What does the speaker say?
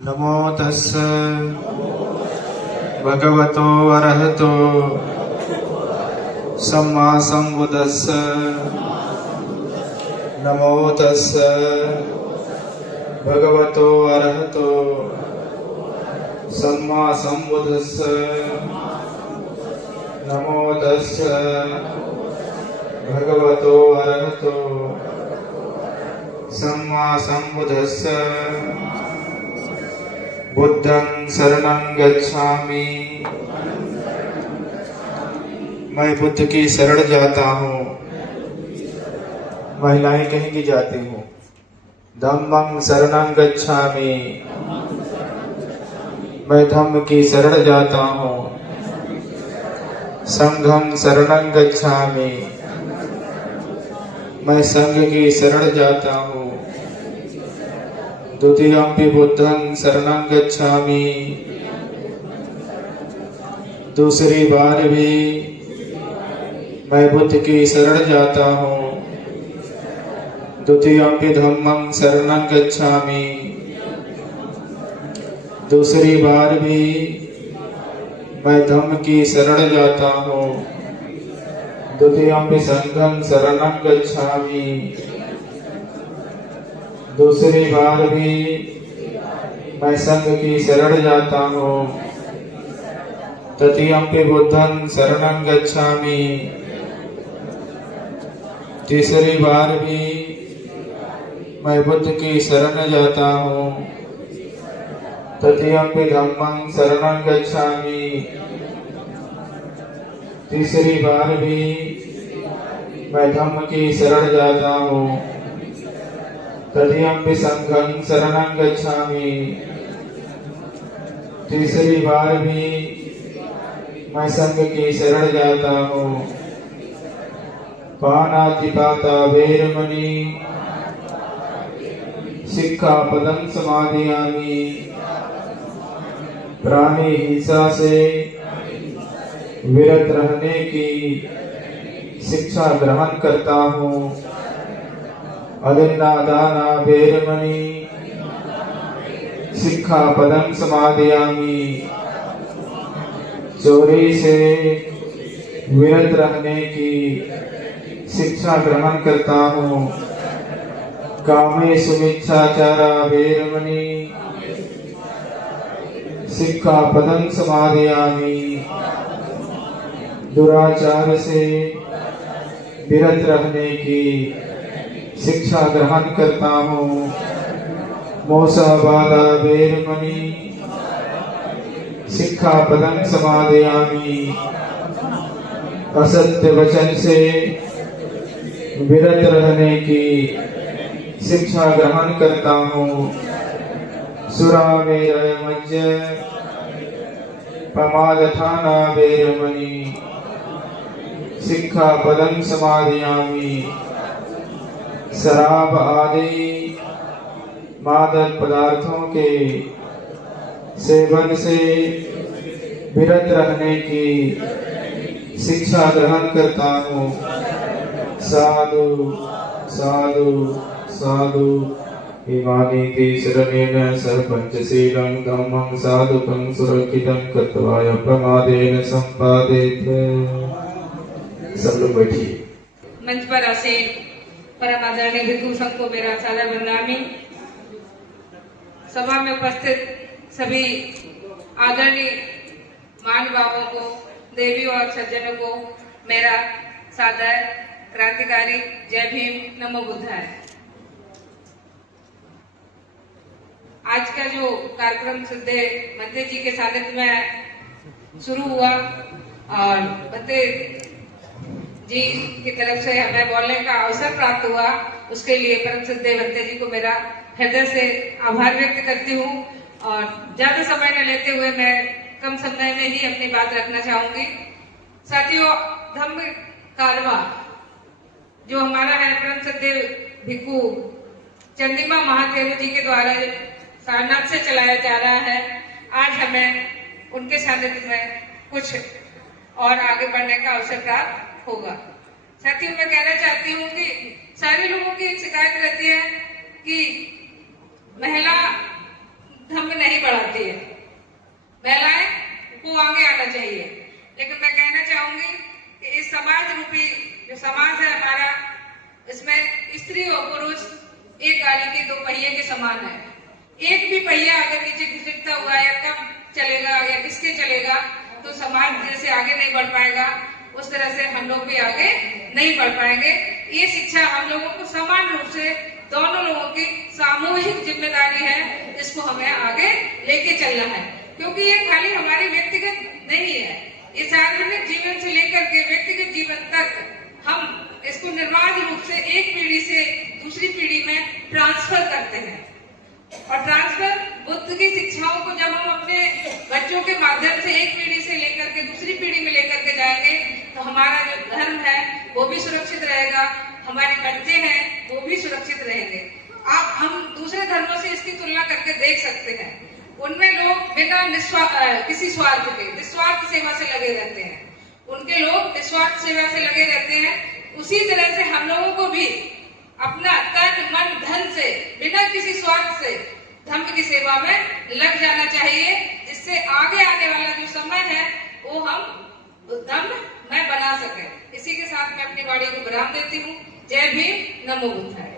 नमो तस्स भगवतो अरहतो सम्मा संबुद्धस्स। नमो तस्स भगवतो अरहतो सम्मा संबुद्धस्स। नमो तस्स भगवतो अरहतो सम्मा संबुद्धस्स। बुद्धं शरणं गच्छामि। मैं बुद्ध की शरण जाता हूँ। महिलाएं कहेंगी जाती हूँ। धम्मं शरणं गच्छामि। मैं धम्म की शरण जाता हूँ। संघं शरणं गच्छामि। मैं संघ की शरण जाता हूँ। द्वितीयंपि बुद्धं शरणं गच्छामि। दूसरी बार भी मैं बुद्ध की शरण जाता हूँ। द्वितीयंपि धम्मं शरणं गच्छामि। दूसरी बार भी मैं धम्म की शरण जाता हूँ। द्वितीयंपि संघं शरणं गच्छामि। दूसरी बार भी मैं संघ की शरण जाता हूँ। तृतीयंपि बुद्धं शरणं गच्छामि। तीसरी बार भी मैं बुद्ध की शरण जाता हूँ। तृतीयंपि धम्मं शरणं गच्छामि। तीसरी बार भी मैं धम्म की शरण जाता हूँ। तृतीयंपि संघं शरणं गच्छामि। तीसरी बार भी मैं संघ की शरण जाता हूँ। पाणातिपाता वेरमणि सिक्खापदं समादयामि। प्राणी हिंसा से विरत रहने की शिक्षा ग्रहण करता हूँ। अदिन्नादाना वेरमणि सिक्खापदं समादयामि। चोरी से विरत रहने की शिक्षा ग्रहण करता हूँ। कामेषु मिच्छाचारा वेरमणि सिक्खापदं समादयामि। दुराचार से विरत रहने की शिक्षा ग्रहण करता हूँ। मोसहबादा वेरमणि सिक्खापदं समादयामि। असत्य वचन से विरत रहने की शिक्षा ग्रहण करता हूँ। सुरामेरय मज्ज प्रमादठाना वेरमणि सिक्खापदं समादयामि। शराब आदि मादक पदार्थों के सेवन से विरत रहने की शिक्षा ग्रहण करता हूँ। साधु साधु साधु इमानीति शरणेन सह पंचशीलं धम्मं साधुकं सुरक्षितं कृत्वा प्रमादेन संपादेत। सब लोग बैठिए। मंच पर आसीन परम आदरणीय भिक्षु संघ को मेरा सादर वंदनामि। सभा में उपस्थित सभी आदरणीय महानुभावों को, देवियों और सज्जनों को मेरा सादर क्रांतिकारी जय भीम नमो बुद्धाय। आज का जो कार्यक्रम श्रद्धेय भंते जी के सानिध्य में शुरू हुआ और भंते जी की तरफ से हमें बोलने का अवसर प्राप्त हुआ, उसके लिए परम श्रद्धेय भंते जी को मेरा हृदय से आभार व्यक्त करती हूँ। और ज्यादा समय न लेते हुए मैं कम समय में ही अपनी बात रखना चाहूंगी। साथियों, धम्म कारवा जो हमारा है परम श्रद्धेय भिक्षु चंद्रिमा महादेव जी के द्वारा सारनाथ से चलाया जा रहा है। आज हमें उनके सानिध्य में कुछ और आगे बढ़ने का अवसर प्राप्त होगा। साथियों, मैं कहना चाहती हूँ कि सारे लोगों की एक शिकायत रहती है कि महिला धम्म नहीं बढ़ाती है। महिलाएं को आगे आना चाहिए। लेकिन मैं कहना चाहूंगी कि इस समाज रूपी जो समाज है हमारा, इसमें स्त्री और पुरुष एक गाड़ी के दो पहिए के समान है। एक भी पहिया अगर नीचे घिसटता हुआ या कम चलेगा या किसके चलेगा तो समाज जैसे आगे नहीं बढ़ पाएगा, उस तरह से हम लोग भी आगे नहीं बढ़ पाएंगे। ये शिक्षा हम लोगों को समान रूप से दोनों लोगों की सामूहिक जिम्मेदारी है, इसको हमें आगे लेके चलना है। क्योंकि ये खाली हमारी व्यक्तिगत नहीं है, ये सार्वजनिक जीवन से लेकर के व्यक्तिगत जीवन तक हम इसको निर्बाध रूप से एक पीढ़ी से दूसरी पीढ़ी में ट्रांसफर करते हैं। और ट्रांसफर बुद्ध की शिक्षाओं को जब हम अपने बच्चों के माध्यम से एक पीढ़ी से लेकर के दूसरी पीढ़ी में लेकर के जाएंगे तो हमारा जो धर्म है वो भी सुरक्षित रहेगा, हमारे बच्चे हैं वो भी सुरक्षित रहेंगे। आप हम दूसरे धर्मों से इसकी तुलना करके देख सकते हैं, उनमें लोग बिना किसी स्वार्थ के निस्वार्थ सेवा से लगे रहते हैं, उनके लोग निस्वार्थ सेवा से लगे रहते हैं। उसी तरह से हम लोगों को भी अपना तन मन धन से बिना किसी स्वार्थ से धर्म की सेवा में लग जाना चाहिए, जिससे आगे आने वाला जो समय है वो हम धर्म में बना सके। इसी के साथ मैं अपनी वाणी को विराम देती हूँ। जय भीम, नमो बुद्धाय।